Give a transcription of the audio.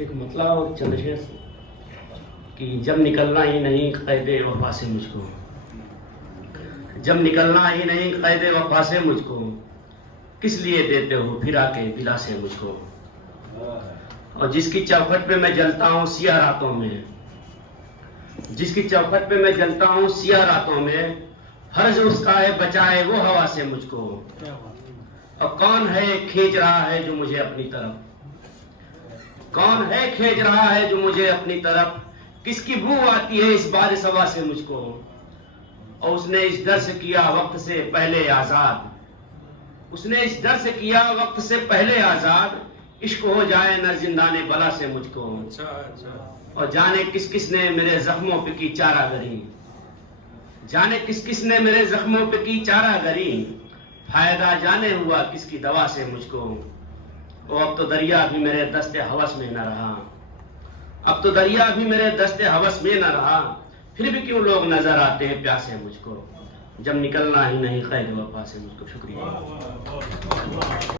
एक मतलब चंद्रशेखर कि जब निकलना ही नहीं कैदे वफा से मुझको, जब निकलना ही नहीं कैदे वफा से मुझको, किस लिए देते हो फिरा के बिला से मुझको। और जिसकी चौखट पे मैं जलता हूँ सिया रातों में, जिसकी चौखट पे मैं जलता हूँ सिया रातों में, फर्ज उसका है बचाए वो हवा से मुझको। और कौन है खींच रहा है जो मुझे अपनी तरफ, कौन है खींच रहा है जो मुझे अपनी तरफ, किसकी बू आती है इस बारिश हवा से मुझको। और उसने इस डर से किया वक्त से पहले आजाद, उसने इस डर से किया वक्त से पहले आजाद, इश्क हो जाए न जिंदाने बला से मुझको। और जाने किस किस ने मेरे जख्मों पे की चारागरी, जाने किस किस ने मेरे जख्मों पे की चारागरी, फायदा जाने हुआ किसकी दवा से मुझको। और अब तो दरिया भी मेरे दस्ते हवस में न रहा, अब तो दरिया भी मेरे दस्ते हवस में न रहा, फिर भी क्यों लोग नजर आते हैं प्यासे मुझको। जब निकलना ही नहीं कैद वफा से मुझको। शुक्रिया।